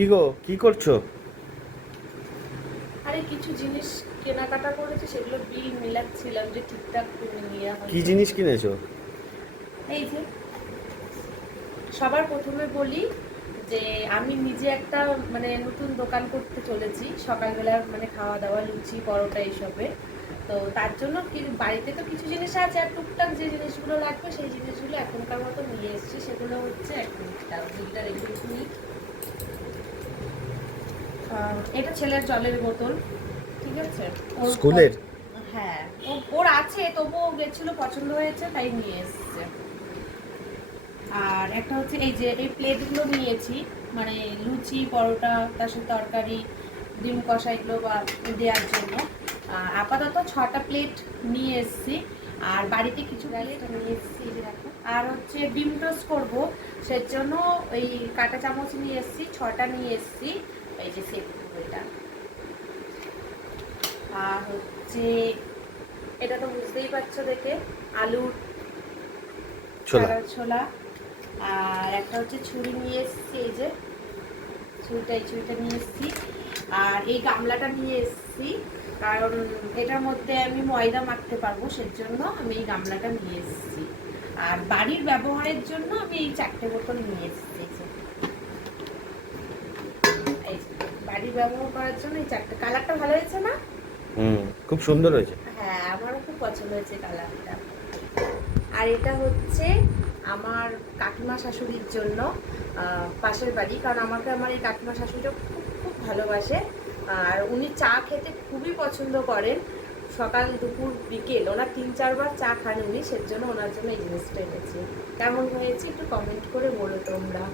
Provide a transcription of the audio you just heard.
কি গো, কি করছো? আরে কিছু জিনিস কেনাকাটা করেছে, সেগুলো বিল মিলাচ্ছিলাম যে ঠিকঠাক করে নেওয়া কি হয়েছে জিনিস কিনা। কিনেছো? এই যে সবার প্রথমে বলি যে আমি নিজে একটা মানে নতুন দোকান করতে চলেছি সকালবেলা, মানে খাওয়া দাওয়া, লুচি পরোটা এইসবে। তো তার জন্য বাড়িতে তো কিছু জিনিস আছে, আর টুকটাক যে জিনিসগুলো লাগবে সেই জিনিসগুলো এখনকার মতো নিয়ে এসেছি। সেগুলো হচ্ছে এক মিনিটটা বিলটা রেখে নিই। এটা ছেলের জলের বোতল, ঠিক আছে। ওর স্কুলের? হ্যাঁ, ওর আছে, তবুও গেছিল, পছন্দ হয়েছে তাই নিয়ে এসছে। আর একটা হচ্ছে এই যে এই প্লেটগুলো নিয়েছি, মানে লুচি পরোটা তার সাথে তরকারি, ডিম কষা এগুলো বা দেওয়ার জন্য। আপাতত 6টা প্লেট নিয়ে এসেছি। আর বাড়িতে কিছু প্লেট নিয়ে এসেছি, এই যে দেখো। আর হচ্ছে ডিম টোস্ট করবো, সেই জন্য ওই কাঁটা চামচ নিয়ে এসেছি, 6টা নিয়ে এসেছি। এই যে সেট এটা। আর হচ্ছে এটা তো বুঝতেই পারছো দেখে, আলুর ছোলা। ছোলা। আর একটা হচ্ছে ছুরি নিয়ে এসেছি, এই যে ছুরিটা নিয়ে এসেছি। আর এই গামলাটা নিয়ে এসেছি, কারণ এটার মধ্যে আমি ময়দা মাখতে পারবো, সেজন্য আমি এই গামলাটা নিয়ে এসেছি। আর বাড়ির ব্যবহারের জন্য আমি এই 4টে বোতল নিয়ে এসেছি। এই যে বাড়ির ব্যবহার করার জন্য এই 4টে। কালারটা ভালো হয়েছে না? খুব সুন্দর হয়েছে। হ্যাঁ, আমারও খুব পছন্দ হয়েছে কালারটা। আর এটা হচ্ছে আমার কাকিমা শাশুড়ির জন্য, পাশের বাড়ি, কারণ আমাকে আমার এই কাকিমা শাশুড়িটা খুব খুব ভালোবাসে। আর উনি চা খেতে খুবই পছন্দ করেন, সকাল দুপুর বিকেল ওনার 3-4 বার চা খান উনি, সেজন্য ওনার জন্য এই জিনিসটা এনেছি। কেমন হয়েছে একটু কমেন্ট করে বলো তোমরা।